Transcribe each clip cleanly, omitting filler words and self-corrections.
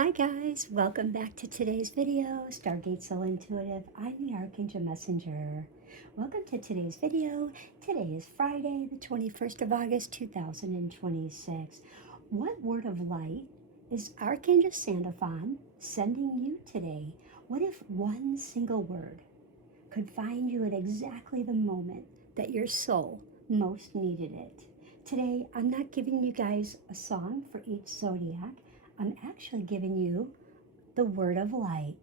Hi guys, welcome back to today's video, Stargate Soul Intuitive. I'm the Archangel Messenger. Welcome to today's video. Today is Friday, the 21st of August, 2026. What word of light is Archangel Sandalphon sending you today? What if one single word could find you at exactly the moment that your soul most needed it? Today, I'm not giving you guys a song for each zodiac. I'm actually giving you the word of light.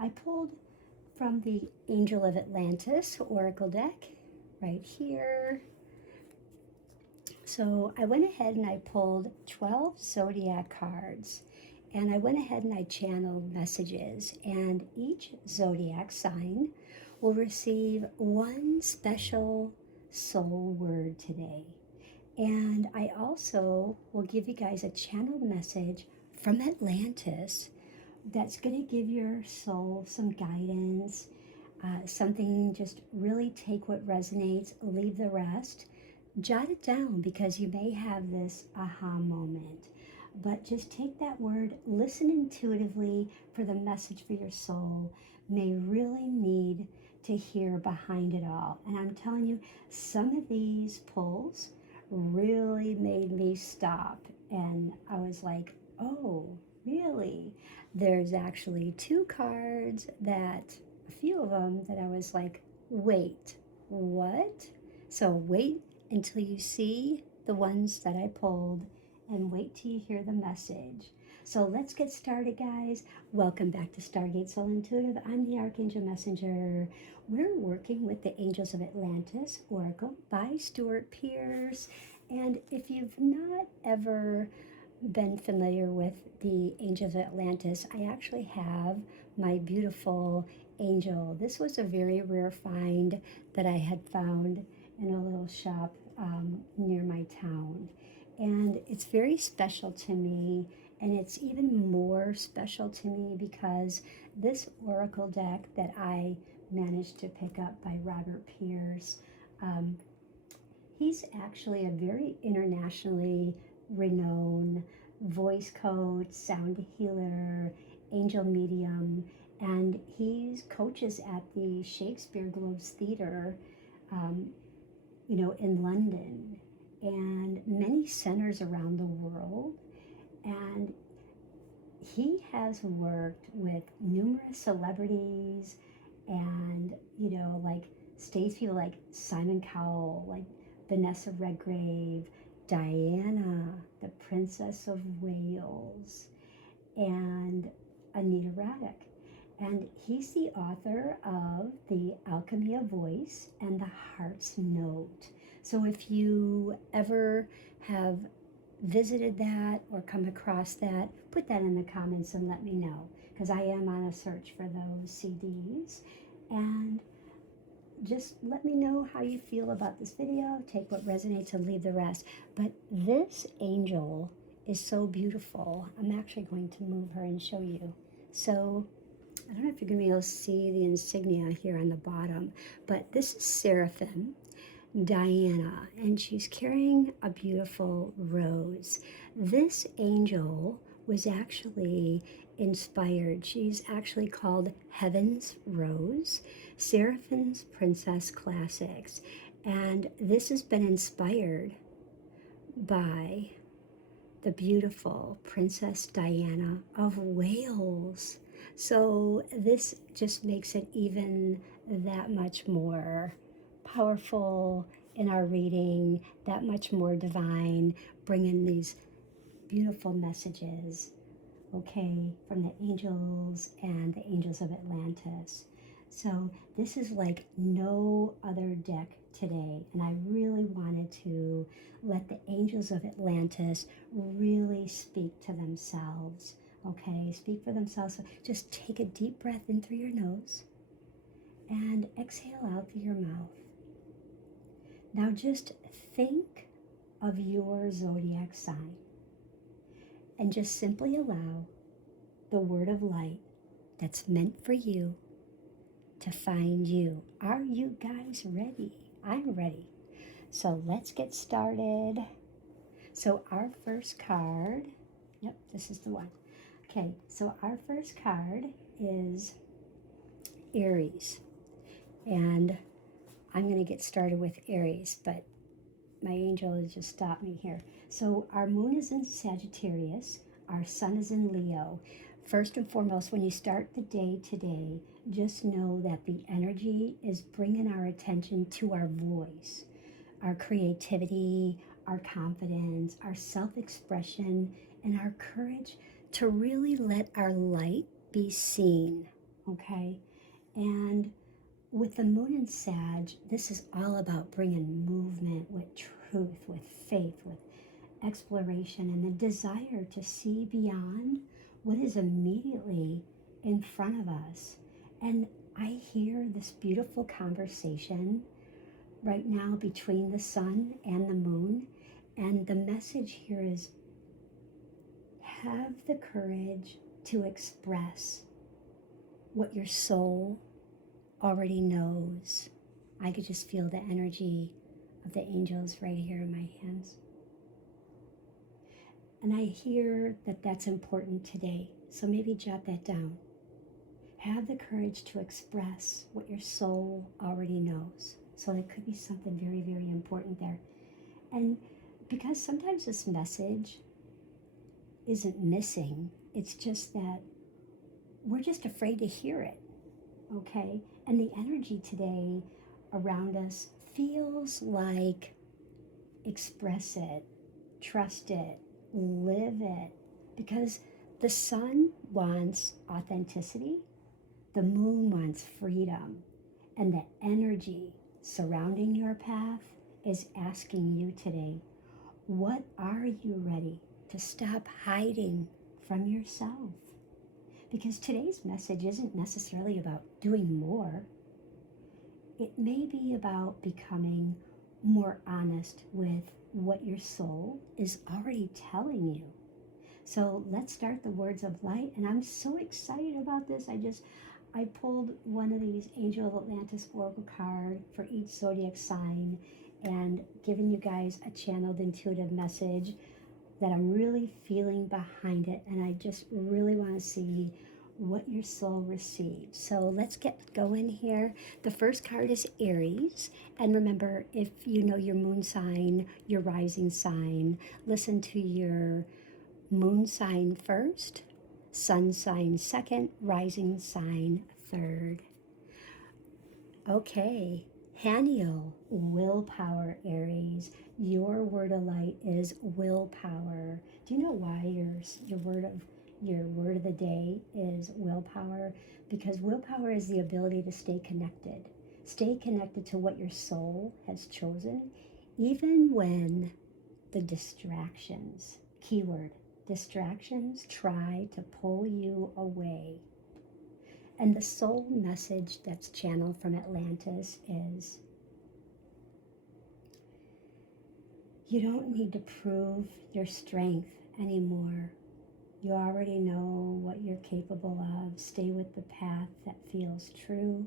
I pulled from the Angel of Atlantis Oracle deck right here. So I went ahead and I pulled 12 zodiac cards, and I went ahead and I channeled messages, and each zodiac sign will receive one special soul word today. And I also will give you guys a channeled message from Atlantis that's going to give your soul some guidance, something. Just really take what resonates, leave the rest. Jot it down because you may have this aha moment. But just take that word, listen intuitively for the message for your soul. May really need to hear behind it all. And I'm telling you, some of these pulls really made me stop, and I was like, oh, really? There's actually two cards that, a few of them, that I was like, wait, what? So wait until you see the ones that I pulled, and wait till you hear the message. So let's get started, guys. Welcome back to Stargate Soul Intuitive. I'm the Archangel Messenger. We're working with the Angels of Atlantis Oracle by Thee Stewart Pearce. And if you've not ever been familiar with the Angels of Atlantis, I actually have my beautiful angel. This was a very rare find that I had found in a little shop near my town. And it's very special to me, and it's even more special to me because this oracle deck that I managed to pick up by Robert Pierce, he's actually a very internationally renowned voice coach, sound healer, angel medium, and he coaches at the Shakespeare Globes Theater, in London, and many centers around the world. And he has worked with numerous celebrities and, like stage people like Simon Cowell, like Vanessa Redgrave, Diana, the Princess of Wales, and Anita Raddick. And he's the author of The Alchemy of Voice and The Heart's Note. So if you ever have visited that or come across that, put that in the comments and let me know, because I am on a search for those CDs. And just let me know how you feel about this video. Take what resonates and leave the rest. But this angel is so beautiful. I'm actually going to move her and show you. So I don't know if you're going to be able to see the insignia here on the bottom, but this is Seraphim, Diana, and she's carrying a beautiful rose. This angel was actually inspired. She's actually called Heaven's Rose, Seraphim's Princess Classics, and this has been inspired by the beautiful Princess Diana of Wales. So this just makes it even that much more powerful in our reading, that much more divine, bringing these beautiful messages, okay, from the angels and the Angels of Atlantis. So this is like no other deck today, and I really wanted to let the Angels of Atlantis really speak to themselves, okay? Speak for themselves. So just take a deep breath in through your nose and exhale out through your mouth. Now just think of your zodiac sign and just simply allow the word of light that's meant for you to find you. Are you guys ready? I'm ready. So let's get started. So our first card, yep, this is the one. Okay, so our first card is Aries. And I'm going to get started with Aries, but my angel has just stopped me here. So our moon is in Sagittarius, our sun is in Leo. First and foremost, when you start the day today, just know that the energy is bringing our attention to our voice, our creativity, our confidence, our self-expression, and our courage to really let our light be seen, okay? And with the moon in Sag, this is all about bringing movement with truth, with faith, with exploration, and the desire to see beyond what is immediately in front of us. And I hear this beautiful conversation right now between the sun and the moon. And the message here is have the courage to express what your soul already knows. I could just feel the energy of the angels right here in my hands. And I hear that that's important today. So maybe jot that down. Have the courage to express what your soul already knows. So there could be something very, very important there. And because sometimes this message isn't missing, it's just that we're just afraid to hear it, okay? And the energy today around us feels like express it, trust it, live it, because the sun wants authenticity, the moon wants freedom, and the energy surrounding your path is asking you today, what are you ready to stop hiding from yourself? Because today's message isn't necessarily about doing more. It may be about becoming more honest with what your soul is already telling you. So let's start the words of light. And I'm so excited about this. I pulled one of these Angel of Atlantis Oracle card for each zodiac sign and giving you guys a channeled intuitive message that I'm really feeling behind it. And I just really want to see what your soul receives. So let's get going here. The first card is Aries. And remember, if you know your moon sign, your rising sign, listen to your moon sign first, sun sign second, rising sign third. Okay, Haniel, willpower, Aries. Your word of light is willpower. Do you know why your word of the day is willpower? Because willpower is the ability to stay connected. Stay connected to what your soul has chosen, even when the distractions, keyword, distractions try to pull you away. And the soul message that's channeled from Atlantis is, you don't need to prove your strength anymore. You already know what you're capable of. Stay with the path that feels true.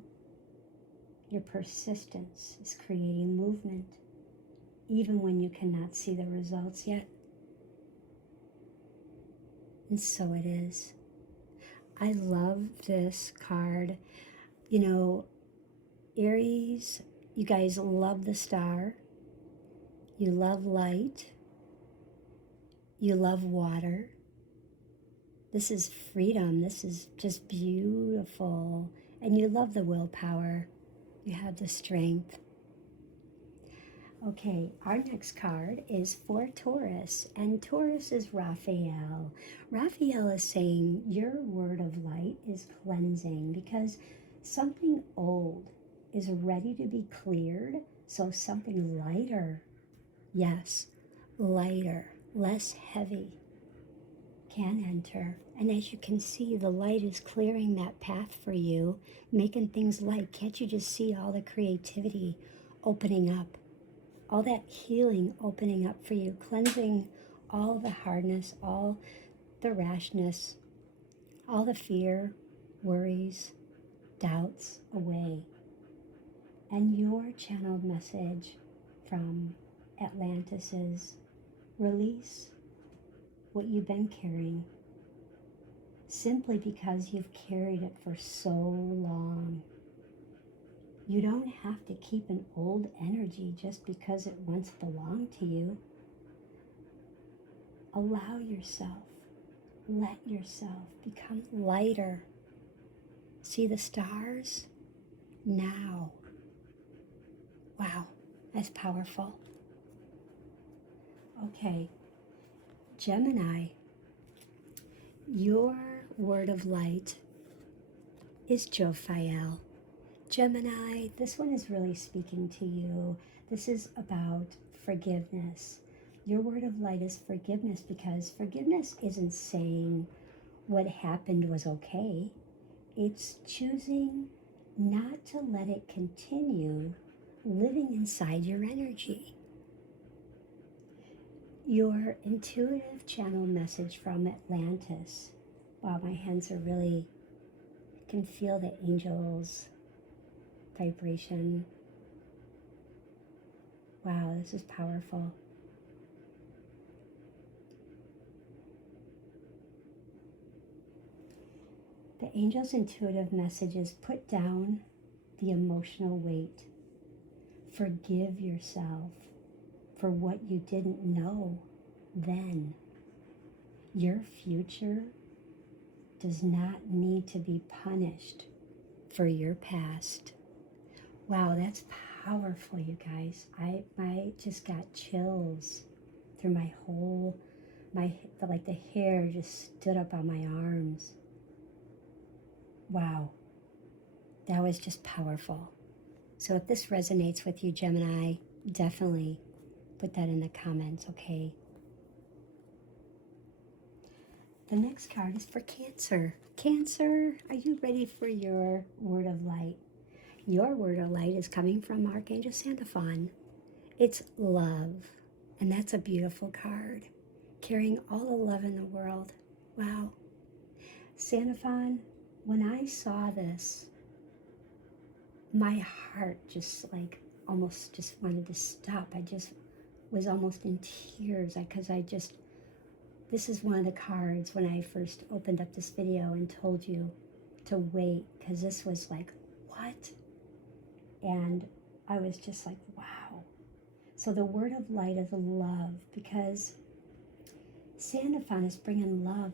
Your persistence is creating movement, even when you cannot see the results yet. And so it is. I love this card. You know, Aries, you guys love the star. You love light. You love water. This is freedom. This is just beautiful. And you love the willpower. You have the strength. Okay, our next card is for Taurus, and Taurus is Raphael. Raphael is saying your word of light is cleansing because something old is ready to be cleared, so something lighter, yes, lighter, less heavy can enter. And as you can see, the light is clearing that path for you, making things light. Can't you just see all the creativity opening up? All that healing opening up for you, cleansing all the hardness, all the rashness, all the fear, worries, doubts away. And your channeled message from Atlantis is release what you've been carrying. simply because you've carried it for so long. You don't have to keep an old energy just because it once belonged to you. Allow yourself, let yourself become lighter. See the stars? Now. Wow, that's powerful. Okay, Gemini, your word of light is Jophiel. Gemini, this one is really speaking to you. This is about forgiveness. Your word of light is forgiveness, because forgiveness isn't saying what happened was okay. It's choosing not to let it continue living inside your energy. Your intuitive channel message from Atlantis. Wow, my hands are really, I can feel the angels vibration. Wow, this is powerful. The angel's intuitive message is put down the emotional weight. Forgive yourself for what you didn't know then. Your future does not need to be punished for your past. Wow, that's powerful, you guys. I just got chills through my whole, like the hair just stood up on my arms. Wow, that was just powerful. So if this resonates with you, Gemini, definitely put that in the comments, okay? The next card is for Cancer. Cancer, are you ready for your word of light? Your word of light is coming from Archangel Sandalphon. It's love, and that's a beautiful card, carrying all the love in the world. Wow. Sandalphon, when I saw this, my heart just like almost just wanted to stop. I just was almost in tears because this is one of the cards when I first opened up this video and told you to wait, because this was like, what? And I was just like, wow. So the word of light is love, because Sandalphon is bringing love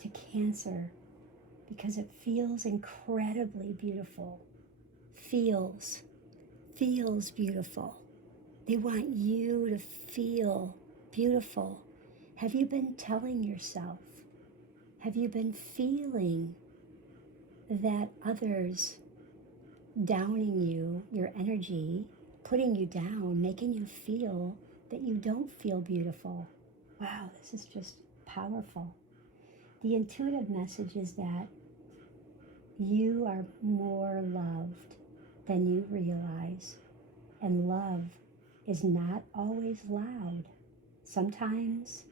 to Cancer because it feels incredibly beautiful. Feels beautiful. They want you to feel beautiful. Have you been telling yourself? Have you been feeling that others downing you, your energy, putting you down, making you feel that you don't feel beautiful? Wow, this is just powerful. The intuitive message is that you are more loved than you realize, and love is not always loud. Sometimes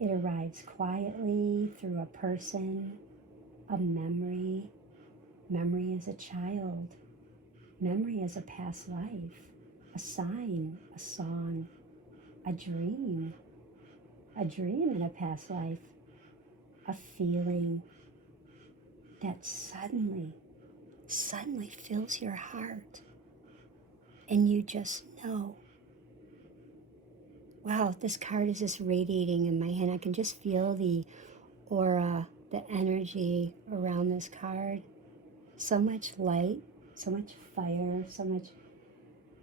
it arrives quietly through a person, a memory as a child, memory as a past life, a sign, a song, a dream in a past life, a feeling that suddenly fills your heart, and you just know. Wow, this card is just radiating in my hand. I can just feel the aura, the energy around this card. So much light, so much fire, so much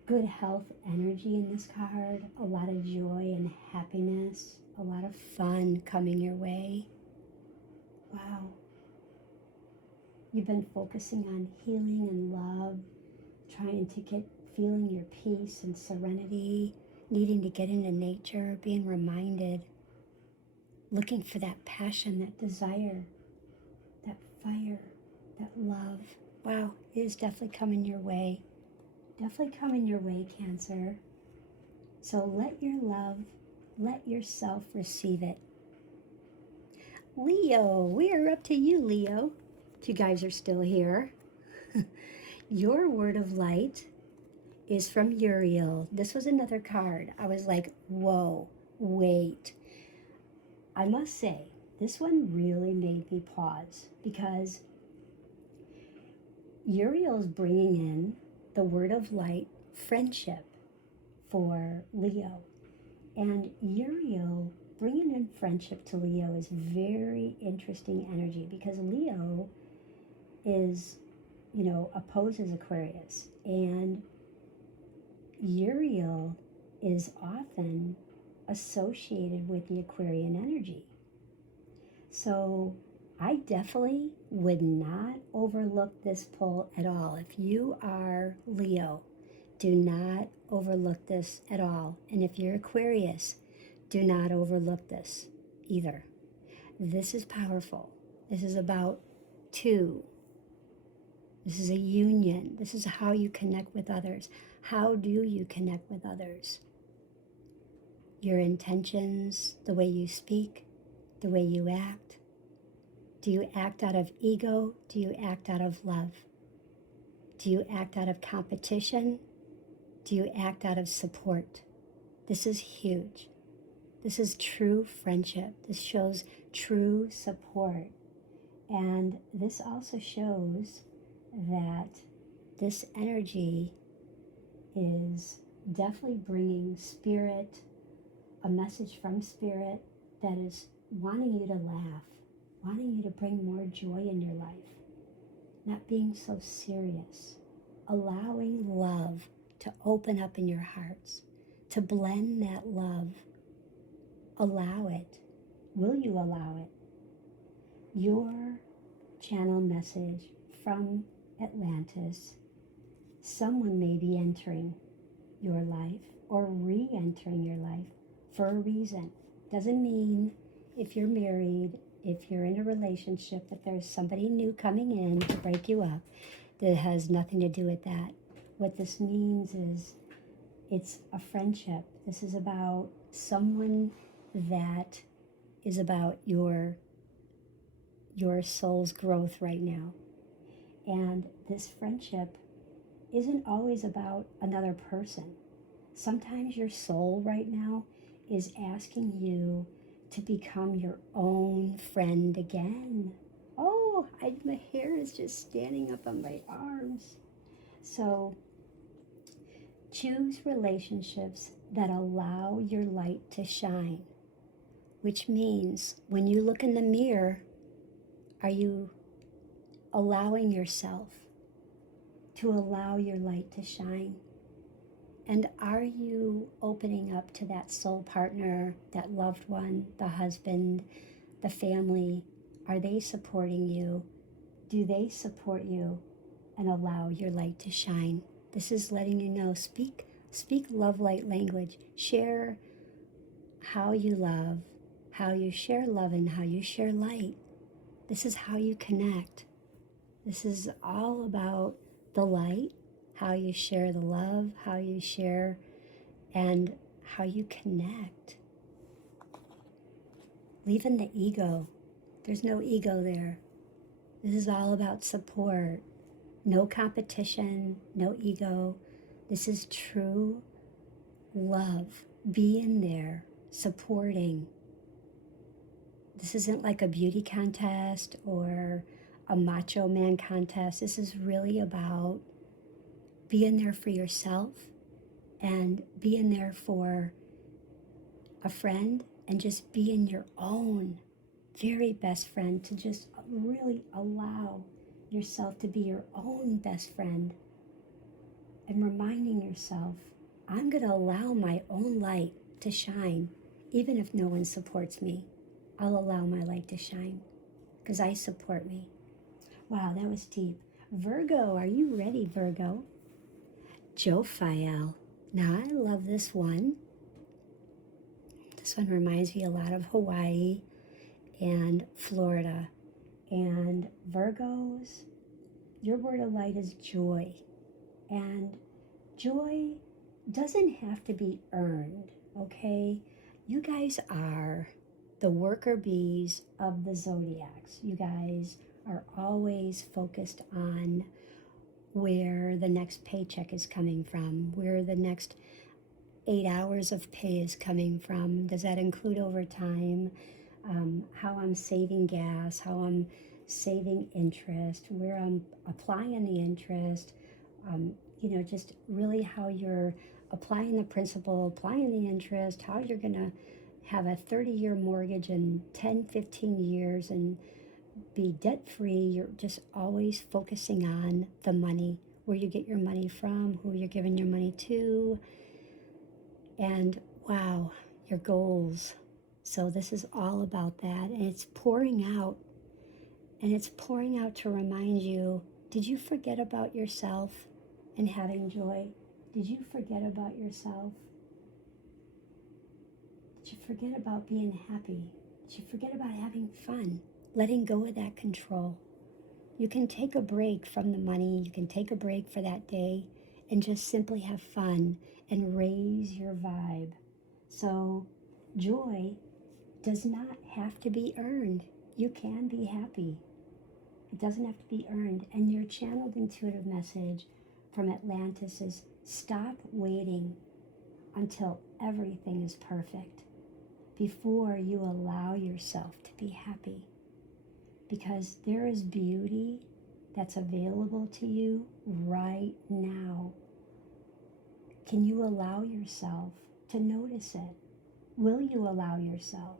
good health energy in this card. A lot of joy and happiness, a lot of fun coming your way. Wow. You've been focusing on healing and love, trying to feeling your peace and serenity, needing to get into nature, being reminded, looking for that passion, that desire, that fire, that love. Wow, it is definitely coming your way. Definitely coming your way, Cancer. So let yourself receive it. Leo, we are up to you, Leo. If you guys are still here. Your word of light is from Uriel. This was another card. I was like, whoa, wait. I must say, this one really made me pause because Uriel's bringing in the word of light, friendship, for Leo. And Uriel bringing in friendship to Leo is very interesting energy because Leo is, opposes Aquarius. And Uriel is often associated with the Aquarian energy. So I definitely would not overlook this pull at all. If you are Leo, do not overlook this at all. And if you're Aquarius, do not overlook this either. This is powerful. This is about two. This is a union. This is how you connect with others. How do you connect with others? Your intentions, the way you speak, the way you act. Do you act out of ego? Do you act out of love? Do you act out of competition? Do you act out of support? This is huge. This is true friendship. This shows true support. And this also shows that this energy is definitely bringing spirit, a message from spirit that is wanting you to laugh, wanting you to bring more joy in your life, not being so serious, allowing love to open up in your hearts, to blend that love. Allow it. Will you allow it? Your channel message from Atlantis, someone may be entering your life or re-entering your life for a reason. Doesn't mean if you're married, if you're in a relationship, that there's somebody new coming in to break you up. That has nothing to do with that. What this means is it's a friendship. This is about someone that is about your soul's growth right now. And this friendship isn't always about another person. Sometimes your soul right now is asking you to become your own friend again. Oh, my hair is just standing up on my arms. So choose relationships that allow your light to shine, which means when you look in the mirror, are you allowing yourself to allow your light to shine? And are you opening up to that soul partner, that loved one, the husband, the family? Are they supporting you? Do they support you and allow your light to shine? This is letting you know, speak love light language. Share how you love, how you share love, and how you share light. This is how you connect. This is all about the light, how you share the love, how you share, and how you connect. Leaving the ego. There's no ego there. This is all about support. No competition, no ego. This is true love. Being there, supporting. This isn't like a beauty contest or a macho man contest. This is really about being there for yourself and being there for a friend and just being your own very best friend, to just really allow yourself to be your own best friend and reminding yourself, I'm going to allow my own light to shine even if no one supports me. I'll allow my light to shine because I support me. Wow, that was deep. Virgo, are you ready, Virgo? Jophiel. Now, I love this one. This one reminds me a lot of Hawaii and Florida. And Virgos, your word of light is joy. And joy doesn't have to be earned, okay? You guys are the worker bees of the zodiacs. You guys are always focused on where the next paycheck is coming from, where the next 8 hours of pay is coming from. Does that include overtime? how I'm saving gas, how I'm saving interest, where I'm applying the interest, just really how you're applying the principal, applying the interest, how you're going to have a 30-year mortgage in 10, 15 years and be debt-free. You're just always focusing on the money, where you get your money from, who you're giving your money to, and wow, your goals. So this is all about that, and it's pouring out. And it's pouring out to remind you, did you forget about yourself and having joy? Did you forget about yourself? Did you forget about being happy? Did you forget about having fun? Letting go of that control. You can take a break from the money. You can take a break for that day and just simply have fun and raise your vibe. So joy does not have to be earned. You can be happy. It doesn't have to be earned. And your channeled intuitive message from Atlantis is stop waiting until everything is perfect before you allow yourself to be happy. Because there is beauty that's available to you right now. Can you allow yourself to notice it? Will you allow yourself?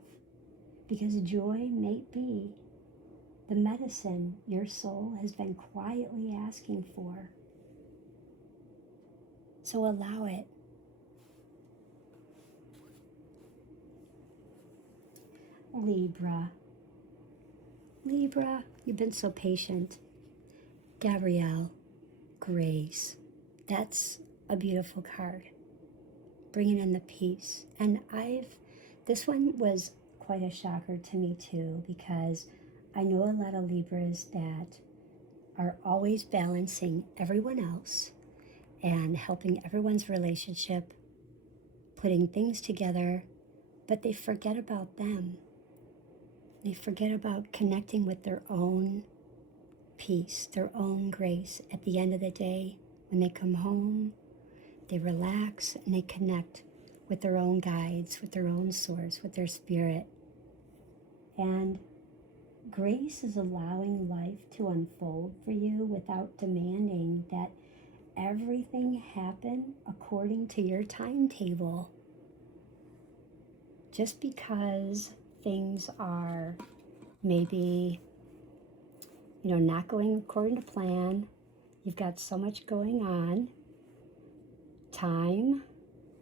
Because joy may be the medicine your soul has been quietly asking for. So allow it. Libra. Libra, you've been so patient. Gabrielle, grace. That's a beautiful card. Bringing in the peace. And this one was quite a shocker to me too, because I know a lot of Libras that are always balancing everyone else and helping everyone's relationship, putting things together, but they forget about them. They forget about connecting with their own peace, their own grace. At the end of the day, when they come home, they relax and they connect with their own guides, with their own source, with their spirit. And grace is allowing life to unfold for you without demanding that everything happen according to your timetable. Just because things are maybe, not going according to plan, you've got so much going on, time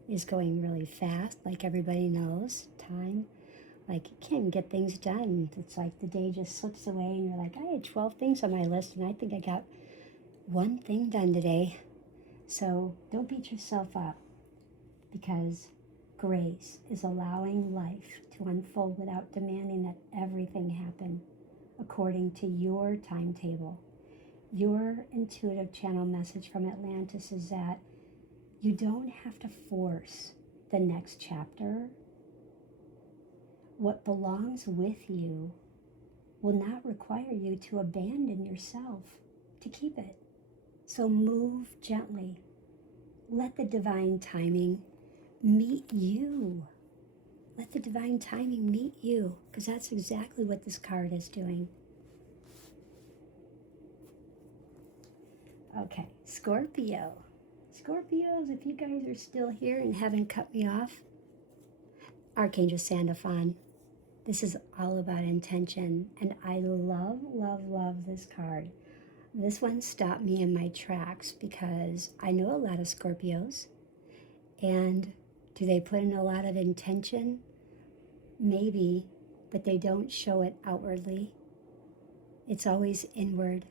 is going really fast, like everybody knows. Time, like, you can't even get things done. It's like the day just slips away and you're like, I had 12 things on my list and I think I got one thing done today. So don't beat yourself up, because grace is allowing life to unfold without demanding that everything happen according to your timetable. Your intuitive channel message from Atlantis is that you don't have to force the next chapter. What belongs with you will not require you to abandon yourself to keep it. So move gently. Let the divine timing meet you. Let the divine timing meet you, because that's exactly what this card is doing. Okay, Scorpio. Scorpios, if you guys are still here and haven't cut me off, Archangel Sandalphon. This is all about intention, and I love, love, love this card. This one stopped me in my tracks because I know a lot of Scorpios, and do they put in a lot of intention? Maybe, but they don't show it outwardly. It's always inward.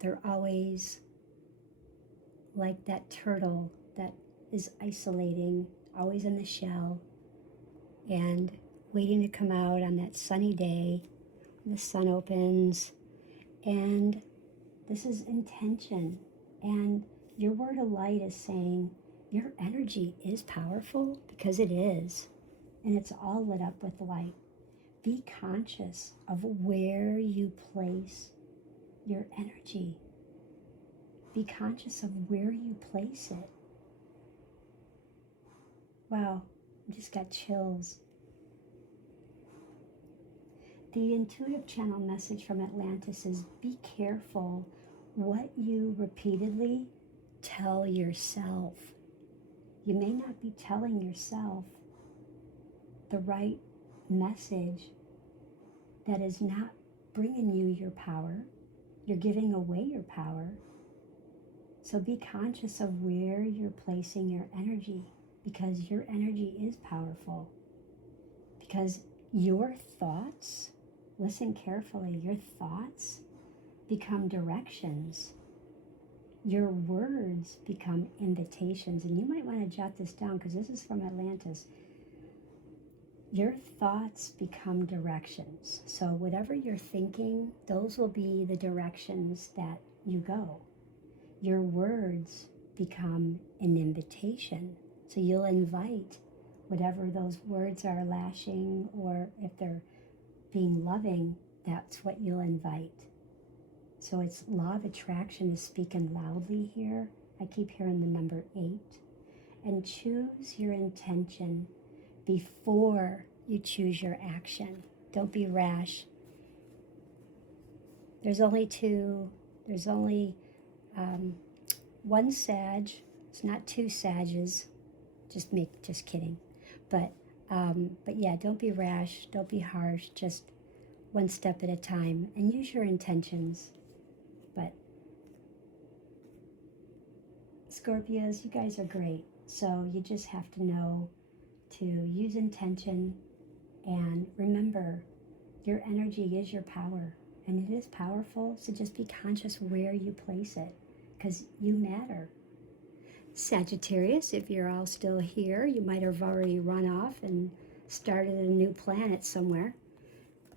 They're always like that turtle that is isolating, always in the shell, and waiting to come out on that sunny day when the sun opens. And this is intention. And your word of light is saying your energy is powerful, because it is. And it's all lit up with light. Be conscious of where you place your energy. Be conscious of where you place it. Wow, I just got chills. The intuitive channel message from Atlantis is be careful what you repeatedly tell yourself. You may not be telling yourself the right message that is not bringing you your power. You're giving away your power. So be conscious of where you're placing your energy, because your energy is powerful. Because your thoughts, listen carefully, your thoughts become directions. Your words become invitations. And you might want to jot this down because this is from Atlantis. Your thoughts become directions. So whatever you're thinking, those will be the directions that you go. Your words become an invitation. So you'll invite whatever those words are lashing, or if they're being loving, that's what you'll invite. So it's law of attraction is speaking loudly here. I keep hearing the number 8. And choose your intention before you choose your action. Don't be rash. There's only one Sag. It's not 2 Sages. Just kidding. But yeah, don't be rash. Don't be harsh. Just one step at a time, and use your intentions. But Scorpios, you guys are great. So you just have to know to use intention, and remember, your energy is your power, and it is powerful. So just be conscious where you place it, because you matter. Sagittarius, if you're all still here, you might have already run off and started a new planet somewhere.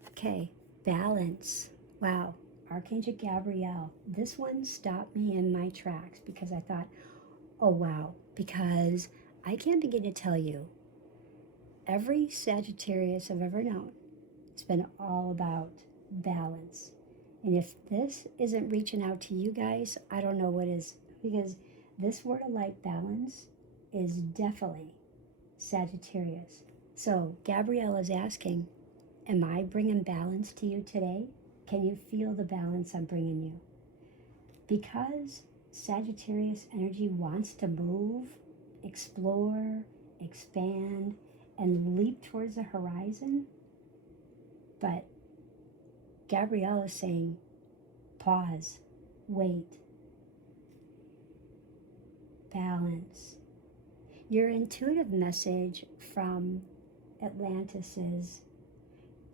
Okay, balance. Wow, Archangel Gabriel. This one stopped me in my tracks because I thought, oh wow, because I can't begin to tell you, every Sagittarius I've ever known, it's been all about balance. And if this isn't reaching out to you guys, I don't know what is, because this word of light, balance, is definitely Sagittarius. So Gabrielle is asking, am I bringing balance to you today? Can you feel the balance I'm bringing you? Because Sagittarius energy wants to move, explore, expand, and leap towards the horizon. But Gabrielle is saying, pause, wait, balance. Your intuitive message from Atlantis is,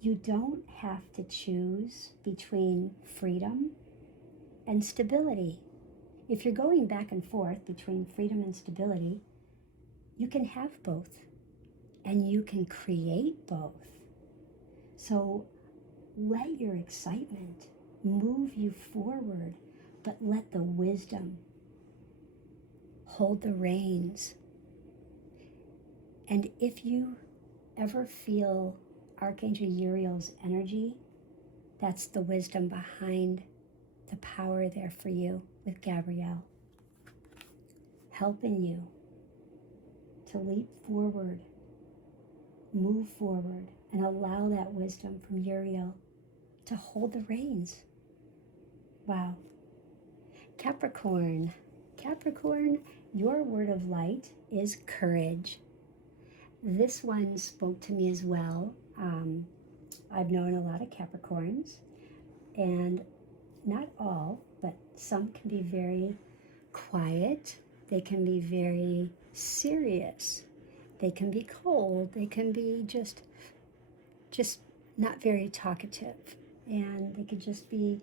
you don't have to choose between freedom and stability. If you're going back and forth between freedom and stability, you can have both, and you can create both. So let your excitement move you forward, but let the wisdom hold the reins. And if you ever feel Archangel Uriel's energy, that's the wisdom behind the power there for you with Gabrielle, helping you to leap forward, move forward, and allow that wisdom from Uriel to hold the reins. Wow. Capricorn. Capricorn, your word of light is courage. This one spoke to me as well. I've known a lot of Capricorns, and not all, but some can be very quiet. They can be very serious. They can be cold. They can be just not very talkative. And they could just be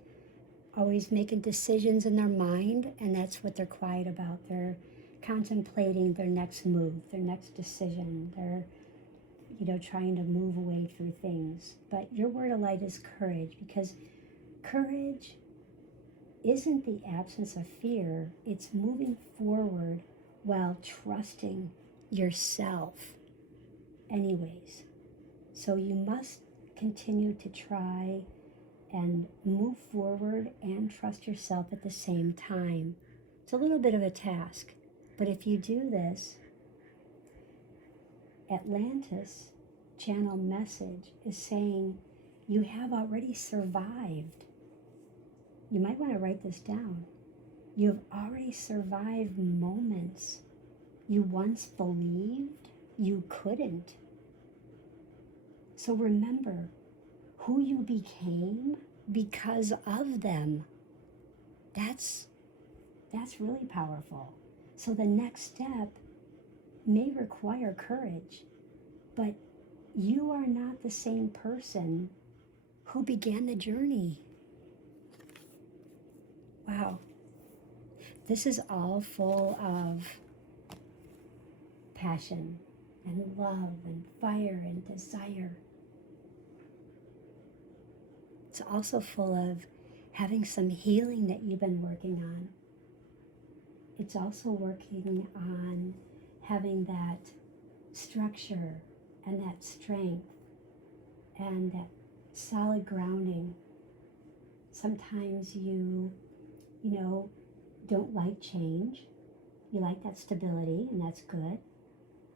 always making decisions in their mind, and that's what they're quiet about. They're contemplating their next move, their next decision. They're, trying to move away through things. But your word of light is courage, because courage isn't the absence of fear. It's moving forward while trusting yourself anyways. So you must continue to try and move forward and trust yourself at the same time. It's a little bit of a task, but if you do this, Atlantis channel message is saying You have already survived. You might want to write this down. You've already survived moments you once believed you couldn't. So remember who you became because of them. That's really powerful. So the next step may require courage, but you are not the same person who began the journey. Wow. This is all full of passion and love and fire and desire. It's also full of having some healing that you've been working on. It's also working on having that structure and that strength and that solid grounding. Sometimes you don't like change. You like that stability, and that's good.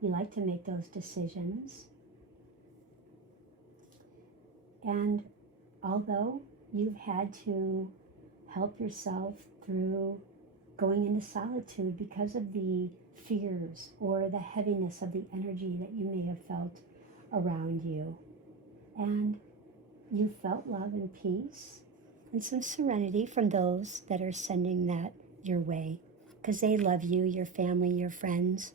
You like to make those decisions. And although you've had to help yourself through going into solitude because of the fears or the heaviness of the energy that you may have felt around you, and you felt love and peace and some serenity from those that are sending that your way, because they love you, your family, your friends,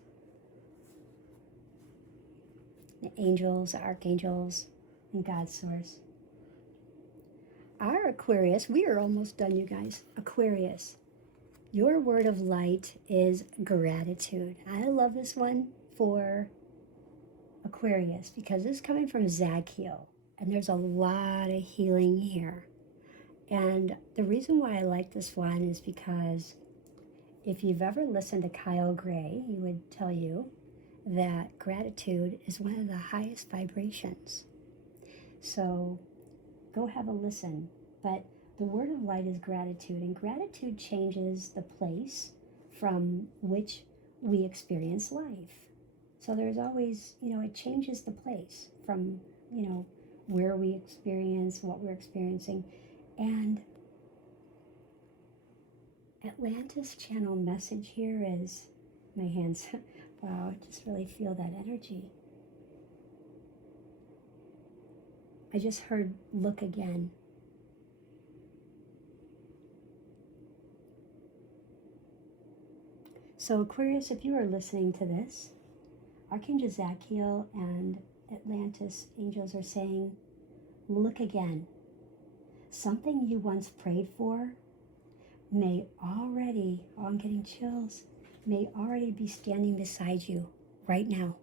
the angels, archangels, and God's source. Our Aquarius, we are almost done, you guys. Aquarius, your word of light is gratitude. I love this one for Aquarius because this is coming from Zadkiel, and there's a lot of healing here. And the reason why I like this one is because if you've ever listened to Kyle Gray, he would tell you that gratitude is one of the highest vibrations. So go have a listen. But the word of light is gratitude, and gratitude changes the place from which we experience life. So there's always, it changes the place from, where we experience, what we're experiencing. And Atlantis channel message here is, my hands, wow, I just really feel that energy. I just heard, look again. So Aquarius, if you are listening to this, Archangel Zadkiel and Atlantis angels are saying, look again. Something you once prayed for may already, oh, I'm getting chills, may already be standing beside you right now.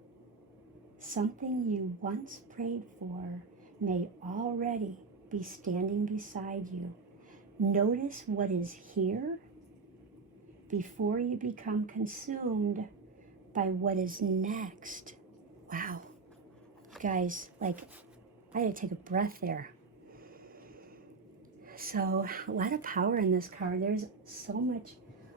Something you once prayed for may already be standing beside you. Notice what is here before you become consumed by what is next. Wow. Guys, I had to take a breath there. So a lot of power in this card. There's so much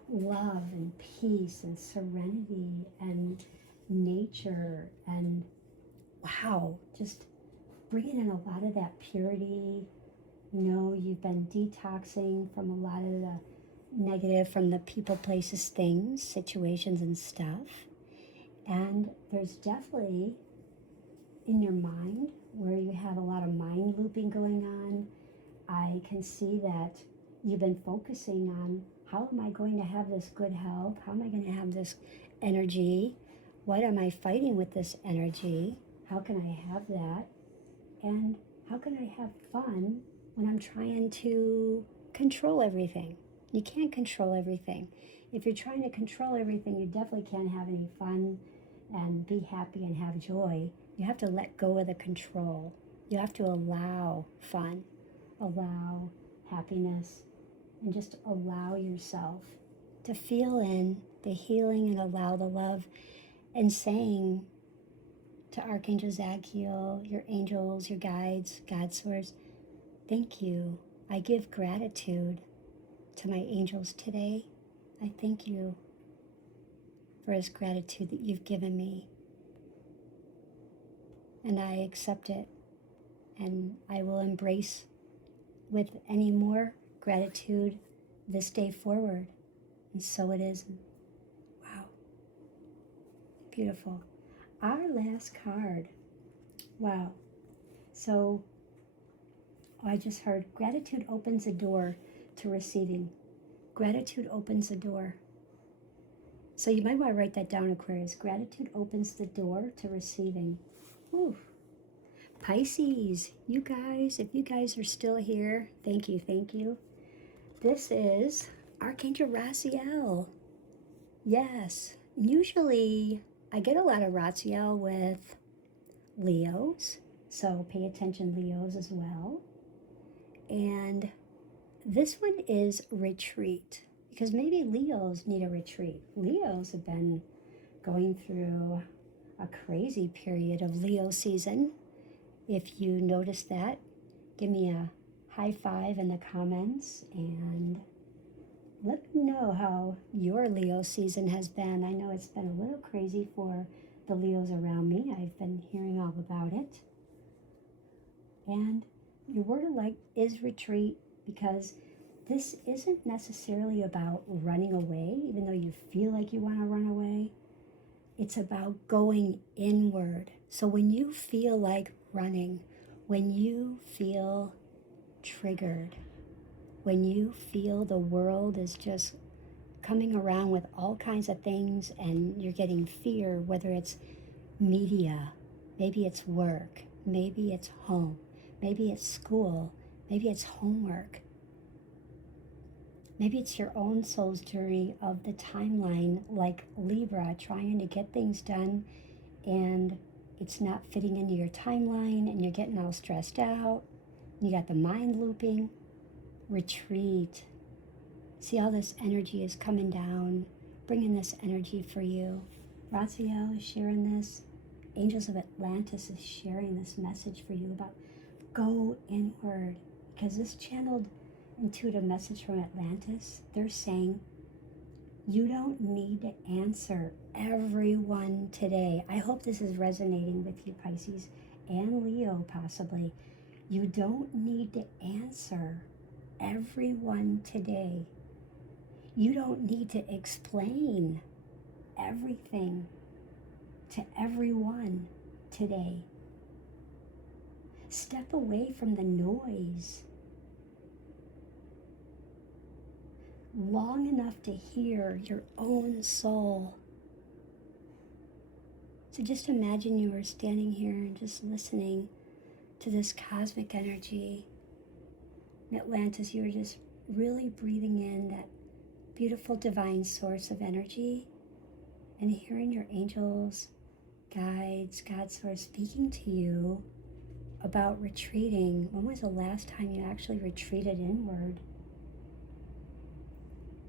love and peace and serenity and nature and wow, just bringing in a lot of that purity. You've been detoxing from a lot of the negative from the people, places, things, situations, and stuff. And there's definitely in your mind where you have a lot of mind looping going on. I can see that you've been focusing on how am I going to have this good health? How am I going to have this energy? What am I fighting with this energy? How can I have that? And how can I have fun when I'm trying to control everything? You can't control everything. If you're trying to control everything, you definitely can't have any fun and be happy and have joy. You have to let go of the control. You have to allow fun, allow happiness, and just allow yourself to feel in the healing and allow the love, and saying to Archangel Zadkiel, your angels, your guides, God's source, thank you. I give gratitude to my angels today. I thank you for this gratitude that you've given me. And I accept it. And I will embrace with any more gratitude this day forward. And so it is. Wow. Beautiful. Our last card. Wow. So I just heard gratitude opens a door to receiving. Gratitude opens the door. So you might want to write that down, Aquarius. Gratitude opens the door to receiving. Whew. Pisces, you guys, if you guys are still here, thank you, thank you. This is Archangel Raziel. Yes, usually I get a lot of Raziel with Leos, so pay attention, Leos, as well. And this one is retreat, because maybe Leos need a retreat. Leos have been going through a crazy period of Leo season. If you notice that, give me a high five in the comments and let me know how your Leo season has been. I know it's been a little crazy for the Leos around me. I've been hearing all about it. And your word of light is retreat, because this isn't necessarily about running away, even though you feel like you want to run away. It's about going inward. So when you feel like running, when you feel triggered, when you feel the world is just coming around with all kinds of things and you're getting fear, whether it's media, maybe it's work, maybe it's home, maybe it's school, maybe it's homework, maybe it's your own soul's journey of the timeline, like Libra, trying to get things done and it's not fitting into your timeline and you're getting all stressed out. You got the mind looping. Retreat. See how this energy is coming down, bringing this energy for you. Raziel is sharing this. Angels of Atlantis is sharing this message for you about go inward, because this channeled intuitive message from Atlantis, they're saying you don't need to answer everyone today. I hope this is resonating with you, Pisces, and Leo possibly. You don't need to answer everyone today. You don't need to explain everything to everyone today. Step away from the noise long enough to hear your own soul. So just imagine you were standing here and just listening to this cosmic energy. In Atlantis, you were just really breathing in that beautiful divine source of energy and hearing your angels, guides, God source speaking to you about retreating. When was the last time you actually retreated inward?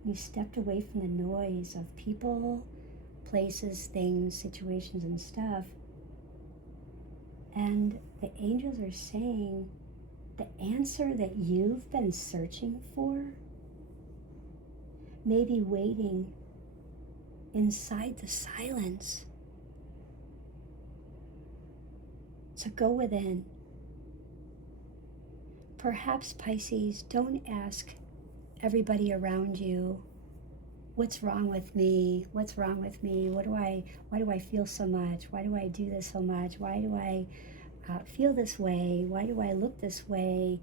You stepped away from the noise of people, places, things, situations, and stuff. And the angels are saying the answer that you've been searching for may be waiting inside the silence. So go within. Perhaps, Pisces, don't ask everybody around you, what's wrong with me? What's wrong with me? Why do I feel so much? Why do I do this so much? Why do I feel this way? Why do I look this way?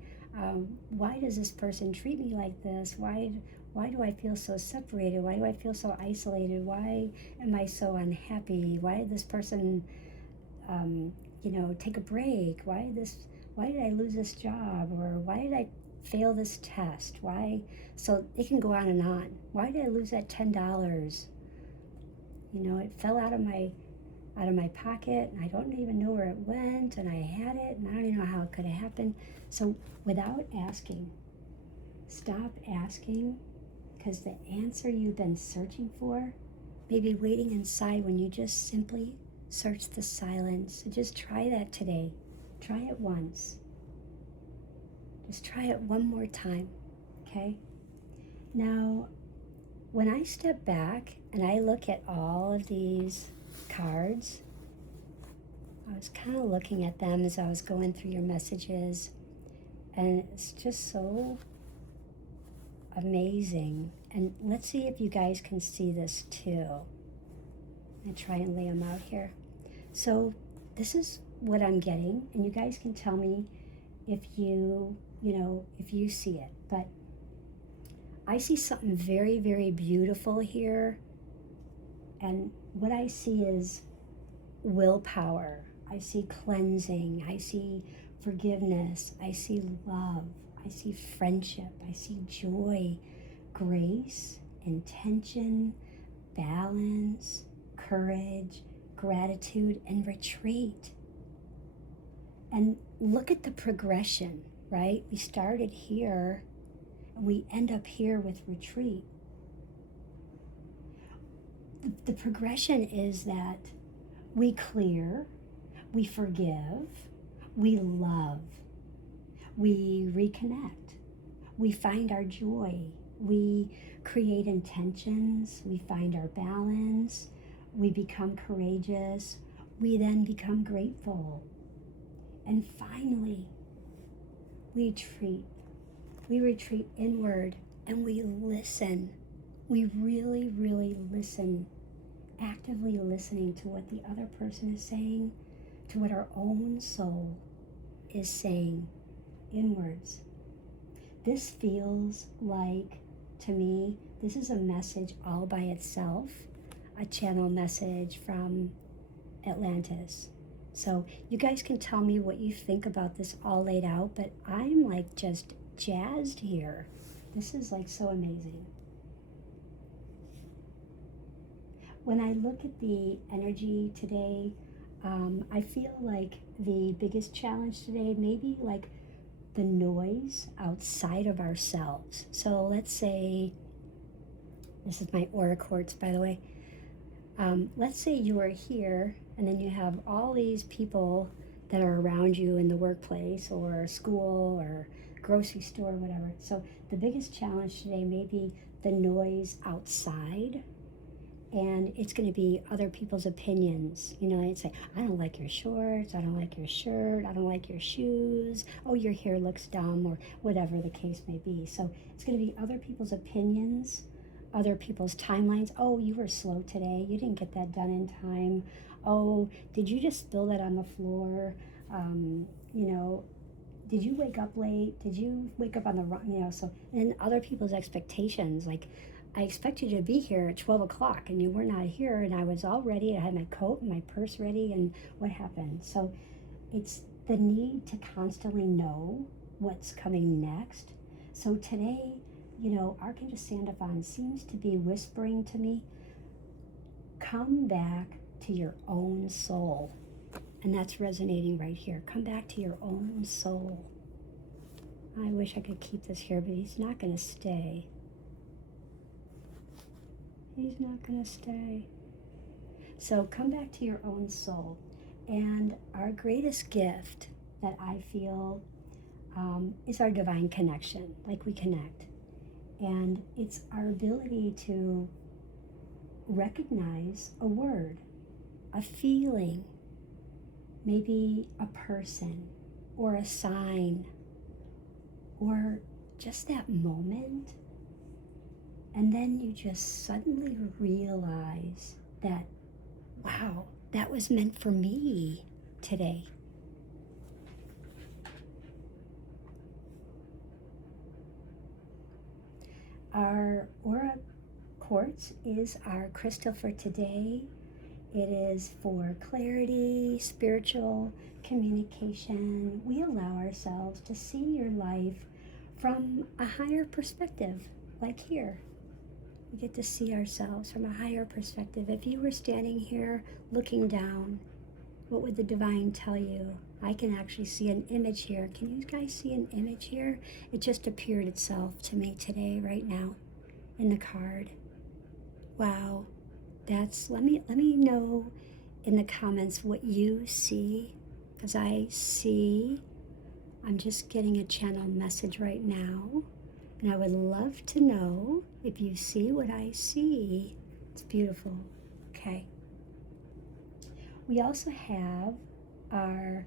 Why does this person treat me like this? Why do I feel so separated? Why do I feel so isolated? Why am I so unhappy? Why did this person, take a break? Why did I lose this job? Or why did I fail this test? Why? So it can go on and on. Why did I lose that $10? It fell out of my pocket, and I don't even know where it went, and I had it, and I don't even know how it could have happened. So without asking, stop asking, because the answer you've been searching for may be waiting inside when you just simply search the silence. So just try that today. Try it once. Just try it one more time, okay? Now, when I step back and I look at all of these cards, I was kind of looking at them as I was going through your messages, and it's just so amazing. And let's see if you guys can see this too. I try and lay them out here. So this is what I'm getting, and you guys can tell me if if you see it. But I see something very, very beautiful here, and what I see is willpower. I see cleansing. I see forgiveness. I see love. I see friendship. I see joy, grace, intention, balance, courage, gratitude, and retreat. And look at the progression, right? We started here and we end up here with retreat. The progression is that we clear, we forgive, we love, we reconnect, we find our joy, we create intentions, we find our balance, we become courageous, we then become grateful. And finally, we retreat inward and we listen. We really, really listen, actively listening to what the other person is saying, to what our own soul is saying inwards. This feels like, to me, this is a message all by itself, a channel message from Atlantis. So you guys can tell me what you think about this all laid out, but I'm like just jazzed here. This is like so amazing. When I look at the energy today, I feel like the biggest challenge today may be like the noise outside of ourselves. So let's say, this is my aura quartz, by the way. Let's say you are here and then you have all these people that are around you in the workplace or school or grocery store or whatever. So the biggest challenge today may be the noise outside, and it's going to be other people's opinions. You know, they'd say, I don't like your shorts, I don't like your shirt, I don't like your shoes, oh, your hair looks dumb, or whatever the case may be. So it's going to be other people's opinions, other people's timelines. Oh, you were slow today, you didn't get that done in time. Oh, did you just spill that on the floor? Did you wake up late? Did you wake up on the wrong, so, and then other people's expectations, like, I expected you to be here at 12 o'clock and you were not here, and I was all ready. I had my coat and my purse ready, and what happened? So it's the need to constantly know what's coming next. So today, Archangel Sandalphon seems to be whispering to me, come back to your own soul. And that's resonating right here. Come back to your own soul. I wish I could keep this here, but he's not going to stay. He's not going to stay. So come back to your own soul. And our greatest gift that I feel is our divine connection, like we connect. And it's our ability to recognize a word, a feeling, maybe a person or a sign or just that moment. And then you just suddenly realize that, wow, that was meant for me today. Our aura quartz is our crystal for today. It is for clarity, spiritual communication. We allow ourselves to see your life from a higher perspective, like here. We get to see ourselves from a higher perspective. If you were standing here looking down, what would the divine tell you? I can actually see an image here. Can you guys see an image here? It just appeared itself to me today, right now, in the card. Wow. Let me know in the comments what you see, because I'm just getting a channel message right now, and I would love to know if you see what I see. It's beautiful. Okay. We also have our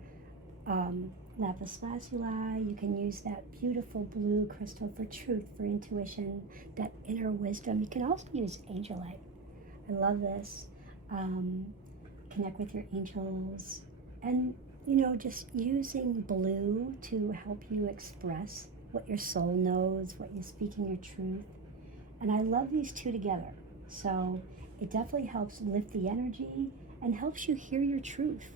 lapis lazuli. You can use that beautiful blue crystal for truth, for intuition, that inner wisdom. You can also use angelite. I love this. Connect with your angels. And, just using blue to help you express what your soul knows, what you speak in your truth. And I love these two together. So it definitely helps lift the energy and helps you hear your truth.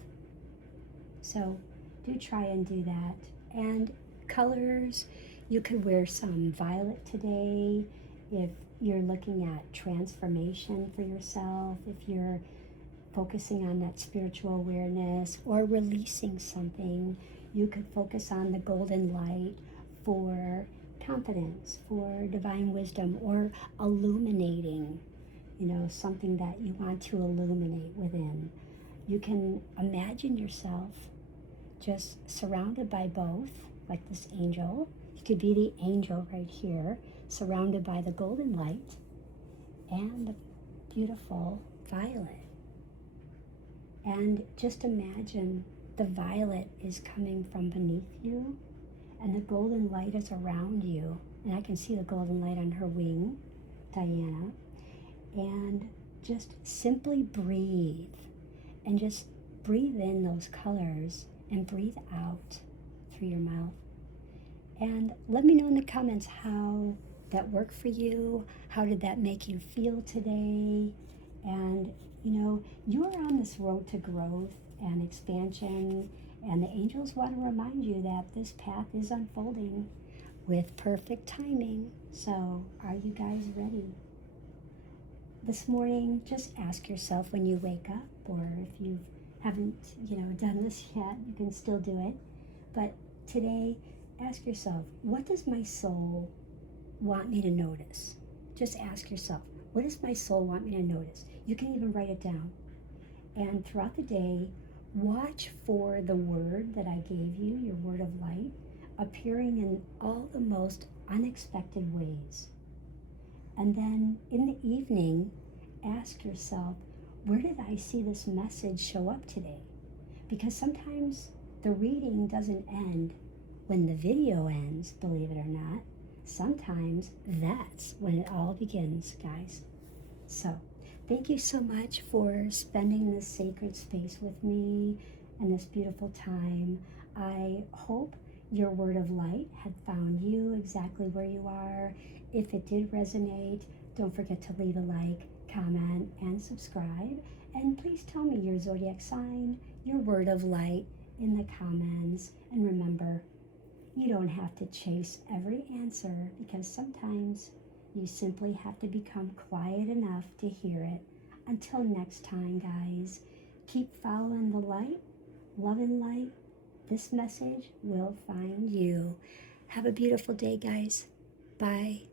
So do try and do that. And colors, you could wear some violet today if you're looking at transformation for yourself, if you're focusing on that spiritual awareness or releasing something. You could focus on the golden light for confidence, for divine wisdom, or illuminating, something that you want to illuminate within. You can imagine yourself just surrounded by both, like this angel. You could be the angel right here, surrounded by the golden light and the beautiful violet. And just imagine the violet is coming from beneath you and the golden light is around you. And I can see the golden light on her wing, Diana. And just simply breathe. And just breathe in those colors and breathe out through your mouth. And let me know in the comments how that worked for you. How did that make you feel today? And, you are on this road to growth and expansion. And the angels want to remind you that this path is unfolding with perfect timing. So are you guys ready? This morning, just ask yourself when you wake up, or if you haven't, done this yet, you can still do it. But today, ask yourself, what does my soul want me to notice? Just ask yourself, what does my soul want me to notice? You can even write it down. And throughout the day, watch for the word that I gave you, your word of light, appearing in all the most unexpected ways. And then in the evening, ask yourself, where did I see this message show up today? Because sometimes the reading doesn't end when the video ends, believe it or not. Sometimes that's when it all begins, guys. So thank you so much for spending this sacred space with me and this beautiful time. I hope your word of light had found you exactly where you are. If it did resonate, don't forget to leave a like, comment, and subscribe. And please tell me your zodiac sign, your word of light in the comments. And remember, you don't have to chase every answer, because sometimes you simply have to become quiet enough to hear it. Until next time, guys, keep following the light, love and light. This message will find you. Have a beautiful day, guys. Bye.